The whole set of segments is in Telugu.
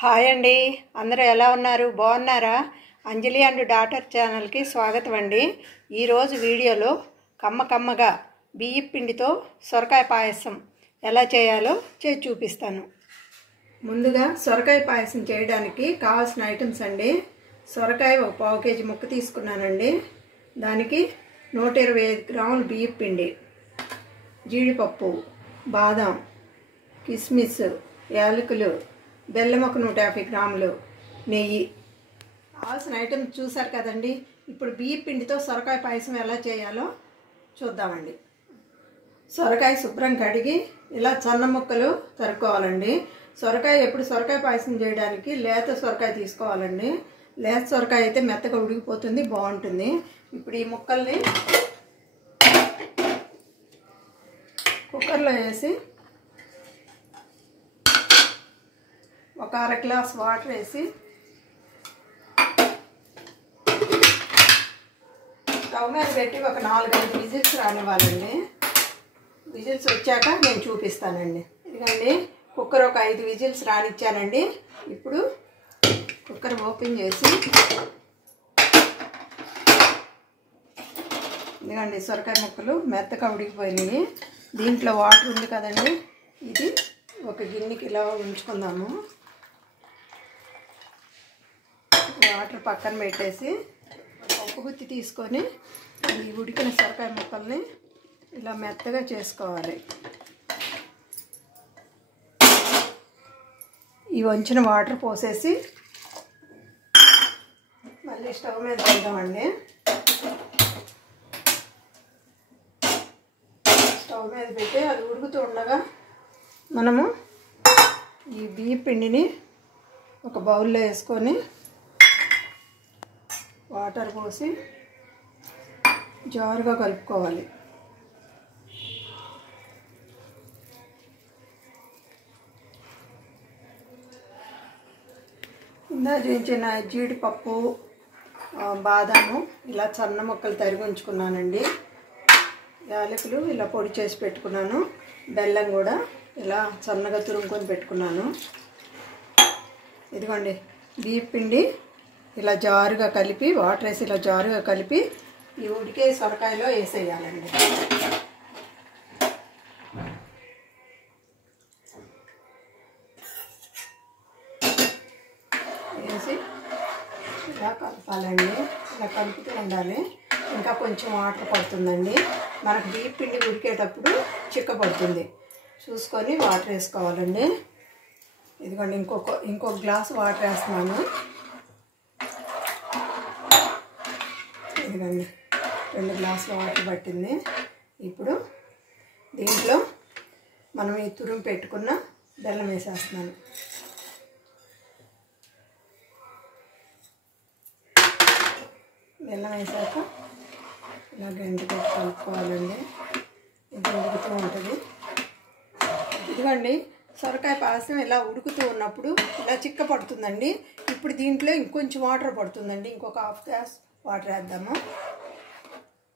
హాయ్ అండి, అందరూ ఎలా ఉన్నారు? బాగున్నారా? అంజలి అండ్ డాటర్ ఛానల్కి స్వాగతం అండి. ఈరోజు వీడియోలో కమ్మగా బియ్యం పిండితో సొరకాయ పాయసం ఎలా చేయాలో చేసి చూపిస్తాను. ముందుగా సొరకాయ పాయసం చేయడానికి కావాల్సిన ఐటమ్స్ అండి. సొరకాయ ఒక పావు కేజీ ముక్క తీసుకున్నానండి. దానికి 125 గ్రాముల బియ్యం పిండి, జీడిపప్పు, బాదం, కిస్మిస్, యాలకులు, బెల్లం ఒక 150 గ్రాములు, నెయ్యి. కావాల్సిన ఐటమ్స్ చూసారు కదండి. ఇప్పుడు బియ్యం పిండితో సొరకాయ పాయసం ఎలా చేయాలో చూద్దామండి. సొరకాయ శుభ్రం కడిగి ఇలా సన్న ముక్కలు తరుక్కోవాలండి. సొరకాయ ఎప్పుడు సొరకాయ పాయసం చేయడానికి లేత సొరకాయ తీసుకోవాలండి. లేత సొరకాయ అయితే మెత్తగా ఉడికిపోతుంది, బాగుంటుంది. ఇప్పుడు ఈ ముక్కల్ని కుక్కర్లో వేసి ఒక అర గ్లాస్ వాటర్ వేసి స్టవ్ మీద పెట్టి ఒక 4-5 విజిల్స్ రానివ్వాలండి. విజిల్స్ వచ్చాక నేను చూపిస్తానండి. ఇదిగండి, కుక్కర్ ఒక 5 విజిల్స్ రానిచ్చానండి. ఇప్పుడు కుక్కర్ ఓపెన్ చేసి ఇదిగండి, సొరకాయ ముక్కలు మెత్తగా ఉడికిపోయినాయి. దీంట్లో వాటర్ ఉంది కదండి, ఇది ఒక గిన్నెకి ఇలా ఉంచుకుందాము. వాటర్ పక్కన పెట్టేసి పప్పు గుత్తి తీసుకొని ఈ ఉడికిన సొరకాయ ముక్కల్ని ఇలా మెత్తగా చేసుకోవాలి. ఈ వంచిన వాటర్ పోసేసి మళ్ళీ స్టవ్ మీద పెడదామండి. స్టవ్ మీద పెట్టి అది ఉడుకుతూ ఉండగా మనము ఈ బియ్యం పిండిని ఒక బౌల్లో వేసుకొని వాటర్ పోసి జారుగా కలుపుకోవాలి. ఇందా చేయించిన జీడిపప్పు, బాదాము ఇలా సన్న ముక్కలు తరిగి ఉంచుకున్నానండి. యాలకులు ఇలా పొడి చేసి పెట్టుకున్నాను. బెల్లం కూడా ఇలా సన్నగా తురుముకొని పెట్టుకున్నాను. ఇదిగోండి, బియ్యం పిండి ఇలా జారుగా కలిపి వాటర్ వేసి ఇలా జారుగా కలిపి ఈ ఉడికే సొరకాయలో వేసేయాలండి. వేసి ఇలా కలపాలండి. ఇలా కలుపుతూ ఉండాలి. ఇంకా కొంచెం వాటర్ పడుతుందండి. మనకు బియ్యం పిండి ఉడికేటప్పుడు చిక్కపడుతుంది, చూసుకొని వాటర్ వేసుకోవాలండి. ఇదిగోండి, ఇంకొక గ్లాసు వాటర్ వేస్తున్నాను. ఇదిగోండి, 2 గ్లాసుల వాటర్ పట్టింది. ఇప్పుడు దీంట్లో మనం ఈ తురుము పెట్టుకున్న బెల్లం వేసేస్తున్నాను. బెల్లం వేసాక ఇలా గంటి పెట్టి కలుపుకోవాలండి. ఇది ఉడుకుతూ ఉంటుంది. ఇదిగోండి, సొరకాయ పాయసం ఇలా ఉడుకుతూ ఉన్నప్పుడు ఇలా చిక్క పడుతుందండి. ఇప్పుడు దీంట్లో ఇంకొంచెం వాటర్ పడుతుందండి. ఇంకొక 1/2 గ్లాస్ వాటర్ వేద్దాము.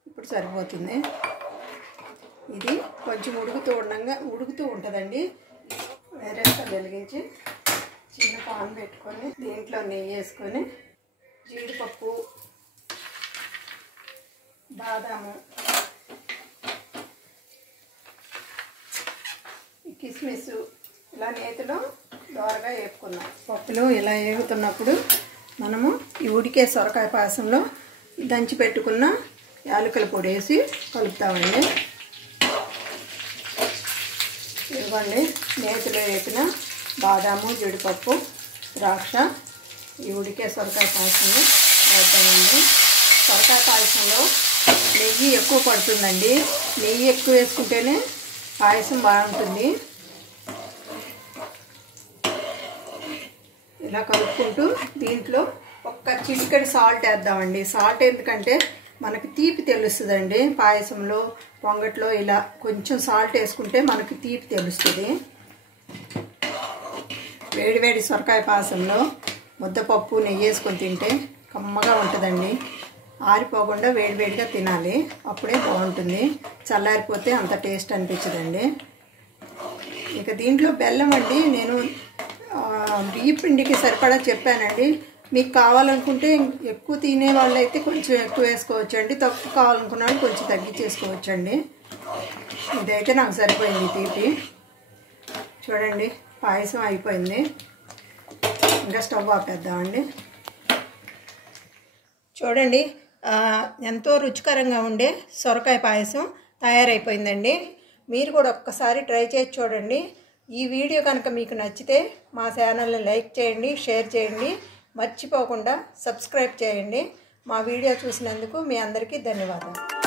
ఇప్పుడు సరిపోతుంది. ఇది కొంచెం ఉడుకుతూ ఉంటుందండి. వేరే స్టవ్ వెలిగించి చిన్న పాన్ పెట్టుకొని దీంట్లో నెయ్యి వేసుకొని జీడిపప్పు, బాదాము, కిస్మిస్ ఇలా నేతిలో దోరగా వేపుకున్నాం. పప్పులు ఇలా వేగుతున్నప్పుడు మనము ఈ ఉడికే సొరకాయ పాయసంలో దంచి పెట్టుకున్న యాలకుల పొడి వేసి కలుపుతామండి. ఇవ్వండి, నేతిలో వేపిన బాదాము, జీడిపప్పు, ద్రాక్ష ఈ ఉడికే సొరకాయ పాయసంలో వేస్తామండి. సొరకాయ పాయసంలో నెయ్యి ఎక్కువ పడుతుందండి. నెయ్యి ఎక్కువ వేసుకుంటేనే పాయసం బాగుంటుంది. ఇలా కలుపుకుంటూ దీంట్లో ఒక్క చిటికెడు సాల్ట్ వేద్దామండి. సాల్ట్ ఎందుకంటే మనకి తీపి తెలుస్తుందండి. పాయసంలో, పొంగట్లో ఇలా కొంచెం సాల్ట్ వేసుకుంటే మనకి తీపి తెలుస్తుంది. వేడివేడి సొరకాయ పాయసంలో ముద్దపప్పు, నెయ్యి వేసుకొని తింటే కమ్మగా ఉంటుందండి. ఆరిపోకుండా వేడివేడిగా తినాలి, అప్పుడే బాగుంటుంది. చల్లారిపోతే అంత టేస్ట్ అనిపించదండి. ఇక దీంట్లో బెల్లం అండి, నేను బియ్య పిండికి సరిపడా చెప్పానండి. మీకు కావాలనుకుంటే ఎక్కువ తినే వాళ్ళైతే కొంచెం ఎక్కువ వేసుకోవచ్చండి, తక్కువ కావాలనుకున్న వాళ్ళు కొంచెం తగ్గించేసుకోవచ్చండి. ఇదైతే నాకు సరిపోయింది తీపి. చూడండి పాయసం అయిపోయింది, ఇంకా స్టవ్ ఆపేద్దామండి. చూడండి ఎంతో రుచికరంగా ఉండే సొరకాయ పాయసం తయారైపోయిందండి. మీరు కూడా ఒక్కసారి ట్రై చేసి చూడండి. ఈ వీడియో కనుక మీకు నచ్చితే మా ఛానల్ని లైక్ చేయండి, షేర్ చేయండి, మర్చిపోకుండా సబ్స్క్రైబ్ చేయండి. మా వీడియో చూసినందుకు మీ అందరికీ ధన్యవాదాలు.